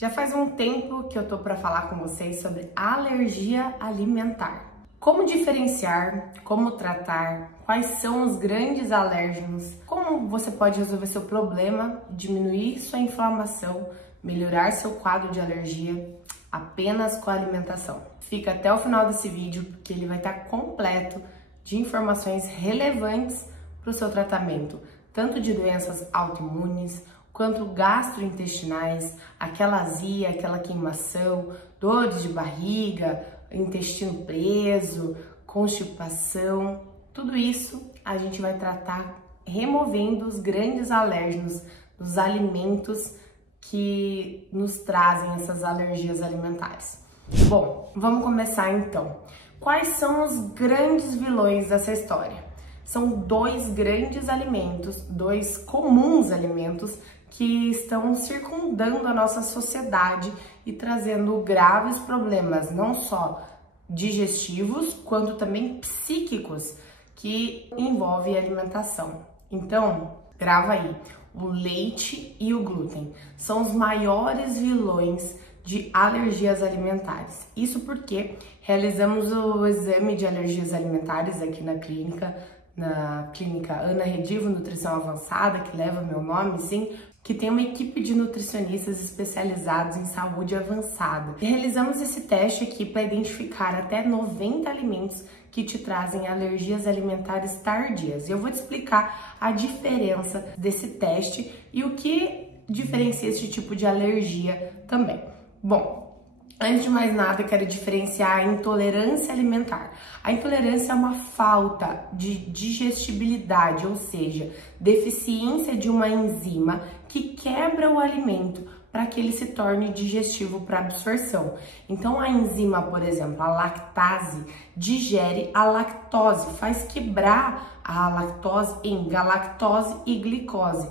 Já faz um tempo que eu tô para falar com vocês sobre alergia alimentar. Como diferenciar, como tratar, quais são os grandes alérgenos, como você pode resolver seu problema, diminuir sua inflamação, melhorar seu quadro de alergia apenas com a alimentação. Fica até o final desse vídeo porque ele vai estar completo de informações relevantes para o seu tratamento, tanto de doenças autoimunes, quanto gastrointestinais, aquela azia, aquela queimação, dores de barriga, intestino preso, constipação, tudo isso a gente vai tratar removendo os grandes alérgenos dos alimentos que nos trazem essas alergias alimentares. Bom, vamos começar então. Quais são os grandes vilões dessa história? São dois grandes alimentos, dois comuns alimentos que estão circundando a nossa sociedade e trazendo graves problemas, não só digestivos, quanto também psíquicos, que envolvem a alimentação. Então, grava aí, o leite e o glúten são os maiores vilões de alergias alimentares. Isso porque realizamos o exame de alergias alimentares aqui na clínica Ana Redivo Nutrição Avançada, que leva meu nome, sim, que tem uma equipe de nutricionistas especializados em saúde avançada. E realizamos esse teste aqui para identificar até 90 alimentos que te trazem alergias alimentares tardias. E eu vou te explicar a diferença desse teste e o que diferencia esse tipo de alergia também. Bom, antes de mais nada, eu quero diferenciar a intolerância alimentar. A intolerância é uma falta de digestibilidade, ou seja, deficiência de uma enzima que quebra o alimento para que ele se torne digestivo para absorção. Então, a enzima, por exemplo, a lactase, digere a lactose, faz quebrar a lactose em galactose e glicose.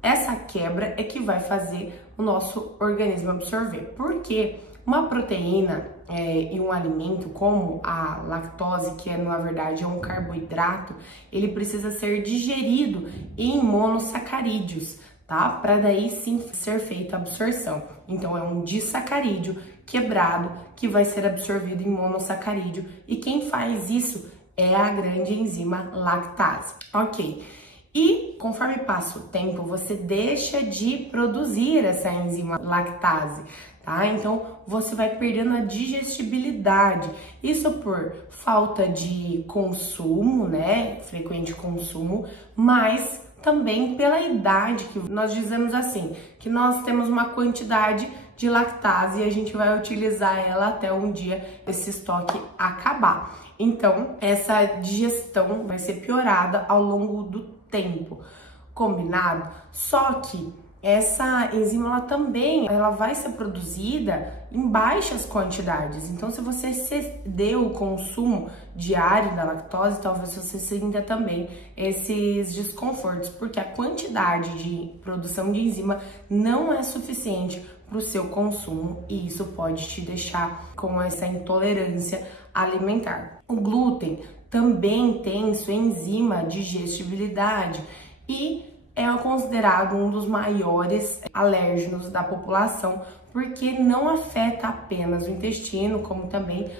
Essa quebra é que vai fazer o nosso organismo absorver. Por quê? Uma proteína e um alimento como a lactose, que na verdade é um carboidrato, ele precisa ser digerido em monossacarídeos, tá? Para daí sim ser feita a absorção. Então é um disacarídeo quebrado que vai ser absorvido em monossacarídeo, e quem faz isso é a grande enzima lactase, ok? E conforme passa o tempo, você deixa de produzir essa enzima lactase, tá? Então você vai perdendo a digestibilidade. Isso por falta de consumo, né? Frequente consumo, mas também pela idade, que nós dizemos assim, que nós temos uma quantidade de lactase e a gente vai utilizar ela até um dia esse estoque acabar. Então, essa digestão vai ser piorada ao longo do tempo, combinado? Só que essa enzima ela vai ser produzida em baixas quantidades. Então, se você ceder o consumo diário da lactose, talvez você sinta também esses desconfortos, porque a quantidade de produção de enzima não é suficiente para o seu consumo, e isso pode te deixar com essa intolerância alimentar. O glúten também tem sua enzima digestibilidade e é considerado um dos maiores alérgenos da população, porque não afeta apenas o intestino, como também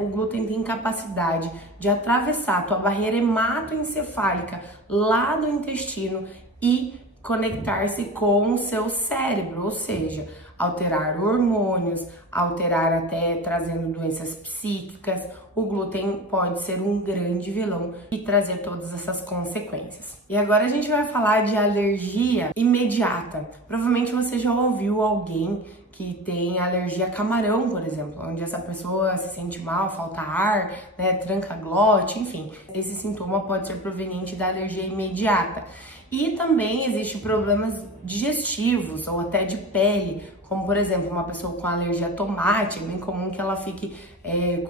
o glúten tem capacidade de atravessar a tua barreira hematoencefálica lá do intestino e conectar-se com o seu cérebro, ou seja, alterar hormônios, alterar até trazendo doenças psíquicas. O glúten pode ser um grande vilão e trazer todas essas consequências. E agora a gente vai falar de alergia imediata. Provavelmente você já ouviu alguém que tem alergia a camarão, por exemplo, onde essa pessoa se sente mal, falta ar, né, tranca a glote, enfim. Esse sintoma pode ser proveniente da alergia imediata. E também existem problemas digestivos ou até de pele, como por exemplo, uma pessoa com alergia a tomate, é bem comum que ela fique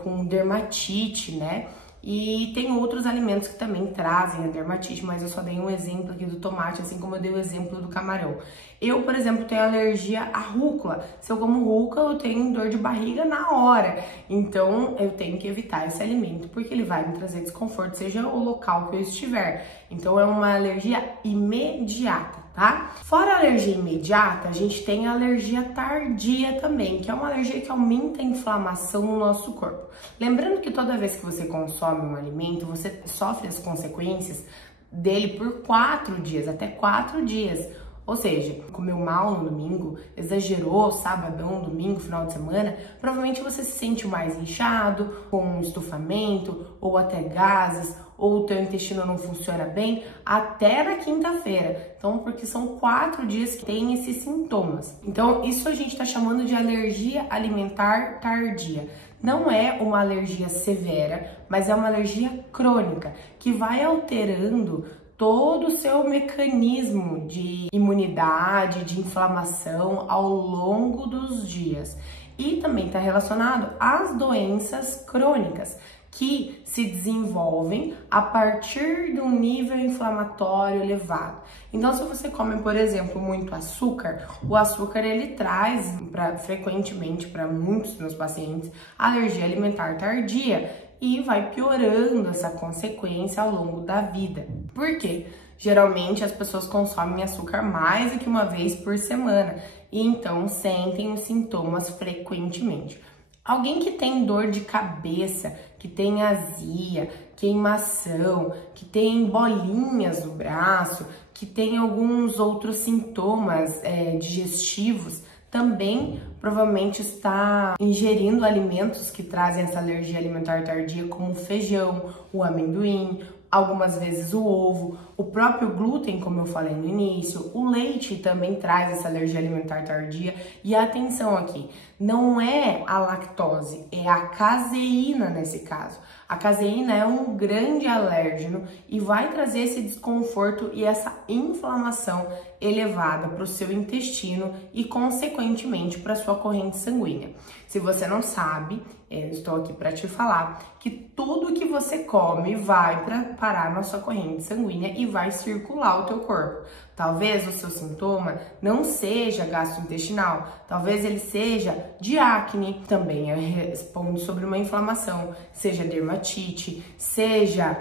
com dermatite, né? E tem outros alimentos que também trazem a dermatite, mas eu só dei um exemplo aqui do tomate, assim como eu dei o exemplo do camarão. Eu, por exemplo, tenho alergia à rúcula. Se eu como rúcula, eu tenho dor de barriga na hora. Então, eu tenho que evitar esse alimento, porque ele vai me trazer desconforto, seja o local que eu estiver. Então, é uma alergia imediata, tá? Fora a alergia imediata, a gente tem a alergia tardia também, que é uma alergia que aumenta a inflamação no nosso corpo. Lembrando que toda vez que você consome um alimento, você sofre as consequências dele por 4 dias, até 4 dias. Ou seja, comeu mal no domingo, exagerou sabadão, domingo, final de semana, provavelmente você se sente mais inchado, com estufamento, ou até gases, ou o teu intestino não funciona bem, até na quinta-feira. Então, porque são 4 dias que tem esses sintomas. Então, isso a gente está chamando de alergia alimentar tardia. Não é uma alergia severa, mas é uma alergia crônica, que vai alterando todo o seu mecanismo de imunidade, de inflamação ao longo dos dias. E também está relacionado às doenças crônicas, que se desenvolvem a partir de um nível inflamatório elevado. Então, se você come, por exemplo, muito açúcar, o açúcar ele traz frequentemente para muitos dos meus pacientes alergia alimentar tardia, e vai piorando essa consequência ao longo da vida. Por quê? Geralmente as pessoas consomem açúcar mais do que uma vez por semana e então sentem os sintomas frequentemente. Alguém que tem dor de cabeça, que tem azia, queimação, que tem bolinhas no braço, que tem alguns outros sintomas digestivos, também provavelmente está ingerindo alimentos que trazem essa alergia alimentar tardia, como o feijão, o amendoim, algumas vezes o ovo, o próprio glúten, como eu falei no início, o leite também traz essa alergia alimentar tardia. E atenção aqui, não é a lactose, é a caseína nesse caso. A caseína é um grande alérgeno e vai trazer esse desconforto e essa inflamação elevada para o seu intestino e, consequentemente, para a sua corrente sanguínea. Se você não sabe, eu estou aqui para te falar que tudo que você come vai parar na sua corrente sanguínea e vai circular o teu corpo. Talvez o seu sintoma não seja gastrointestinal, talvez ele seja de acne, também responde sobre uma inflamação, seja dermatite, seja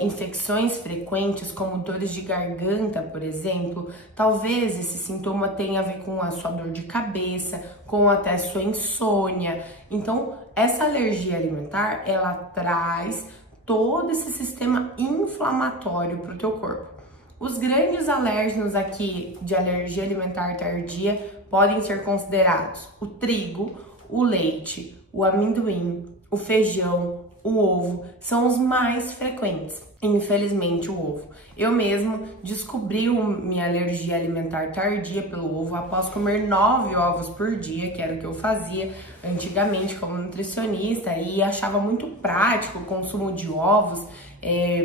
infecções frequentes como dores de garganta, por exemplo. Talvez esse sintoma tenha a ver com a sua dor de cabeça, com até sua insônia. Então, essa alergia alimentar, ela traz todo esse sistema inflamatório para o teu corpo. Os grandes alérgenos aqui de alergia alimentar tardia podem ser considerados o trigo, o leite, o amendoim, o feijão, o ovo, são os mais frequentes. Infelizmente, o ovo. Eu mesmo descobri minha alergia alimentar tardia pelo ovo após comer 9 ovos por dia, que era o que eu fazia antigamente como nutricionista, e achava muito prático o consumo de ovos,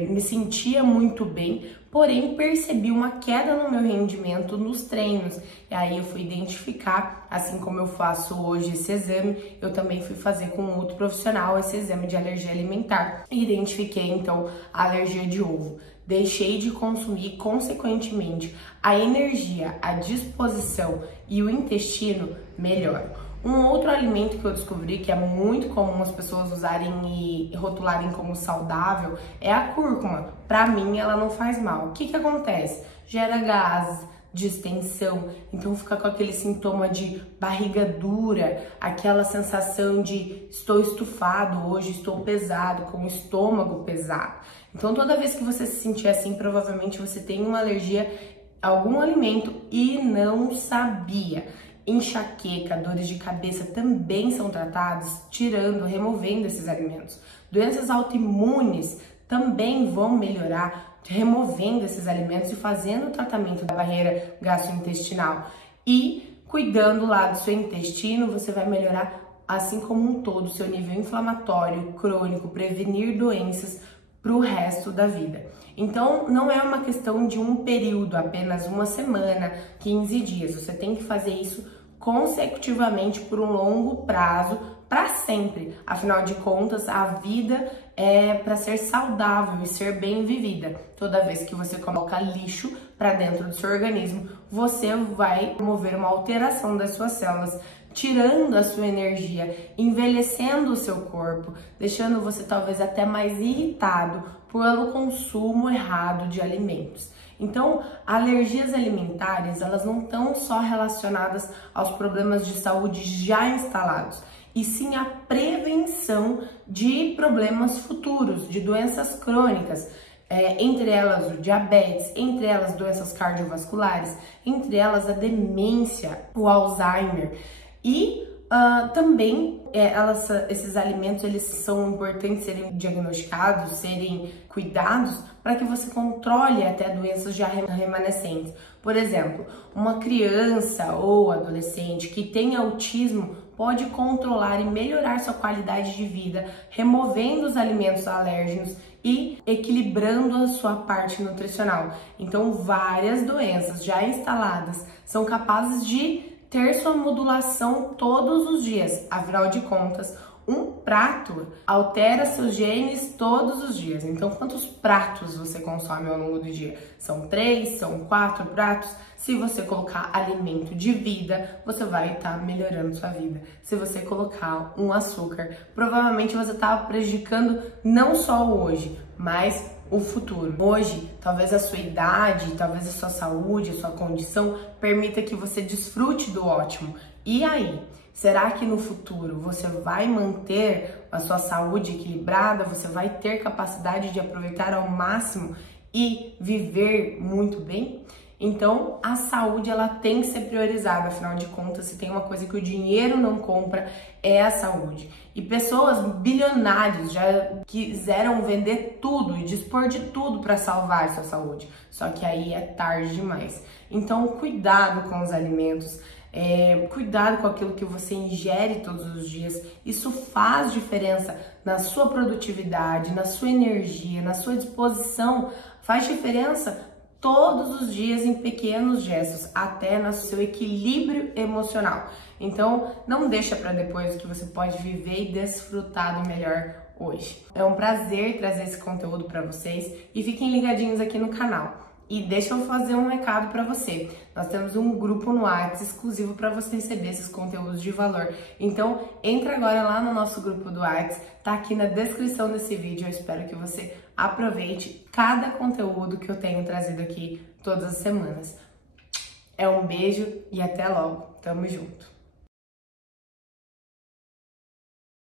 me sentia muito bem, porém percebi uma queda no meu rendimento nos treinos. E aí eu fui identificar, assim como eu faço hoje esse exame, eu também fui fazer com outro profissional esse exame de alergia alimentar. E identifiquei então a alergia de ovo. Deixei de consumir, consequentemente, a energia, a disposição e o intestino melhoram. Um outro alimento que eu descobri que é muito comum as pessoas usarem e rotularem como saudável é a cúrcuma. Pra mim, ela não faz mal. O que que acontece? Gera gases, distensão, então fica com aquele sintoma de barriga dura, aquela sensação de estou estufado hoje, estou pesado, com o estômago pesado. Então toda vez que você se sentir assim, provavelmente você tem uma alergia a algum alimento e não sabia. Enxaqueca, dores de cabeça também são tratados tirando, removendo esses alimentos. Doenças autoimunes também vão melhorar removendo esses alimentos e fazendo o tratamento da barreira gastrointestinal. E cuidando lá do seu intestino, você vai melhorar, assim como um todo, o seu nível inflamatório, crônico, prevenir doenças para o resto da vida. Então, não é uma questão de um período, apenas uma semana, 15 dias. Você tem que fazer isso consecutivamente por um longo prazo, para sempre. Afinal de contas, a vida é para ser saudável e ser bem vivida. Toda vez que você coloca lixo para dentro do seu organismo, você vai promover uma alteração das suas células, tirando a sua energia, envelhecendo o seu corpo, deixando você talvez até mais irritado pelo consumo errado de alimentos. Então, alergias alimentares, elas não estão só relacionadas aos problemas de saúde já instalados, e sim a prevenção de problemas futuros, de doenças crônicas, entre elas o diabetes, entre elas doenças cardiovasculares, entre elas a demência, o Alzheimer. E também esses alimentos eles são importantes serem diagnosticados, serem cuidados para que você controle até doenças já remanescentes. Por exemplo, uma criança ou adolescente que tem autismo pode controlar e melhorar sua qualidade de vida, removendo os alimentos alérgenos e equilibrando a sua parte nutricional. Então, várias doenças já instaladas são capazes de ter sua modulação todos os dias. Afinal de contas, um prato altera seus genes todos os dias. Então, quantos pratos você consome ao longo do dia? São 3, são 4 pratos? Se você colocar alimento de vida, você vai estar melhorando sua vida. Se você colocar um açúcar, provavelmente você está prejudicando não só o hoje, mas o futuro. Hoje, talvez a sua idade, talvez a sua saúde, a sua condição permita que você desfrute do ótimo. E aí? Será que no futuro você vai manter a sua saúde equilibrada? Você vai ter capacidade de aproveitar ao máximo e viver muito bem? Então, a saúde ela tem que ser priorizada, afinal de contas, se tem uma coisa que o dinheiro não compra, é a saúde. E pessoas bilionários já quiseram vender tudo e dispor de tudo para salvar a sua saúde. Só que aí é tarde demais. Então, cuidado com os alimentos. Cuidado com aquilo que você ingere todos os dias. Isso faz diferença na sua produtividade, na sua energia, na sua disposição. Faz diferença todos os dias em pequenos gestos, até no seu equilíbrio emocional. Então, não deixa para depois o que você pode viver e desfrutar do melhor hoje. É um prazer trazer esse conteúdo para vocês e fiquem ligadinhos aqui no canal. E deixa eu fazer um recado para você. Nós temos um grupo no WhatsApp exclusivo para você receber esses conteúdos de valor. Então, entra agora lá no nosso grupo do WhatsApp, tá aqui na descrição desse vídeo. Eu espero que você aproveite cada conteúdo que eu tenho trazido aqui todas as semanas. Um beijo e até logo. Tamo junto.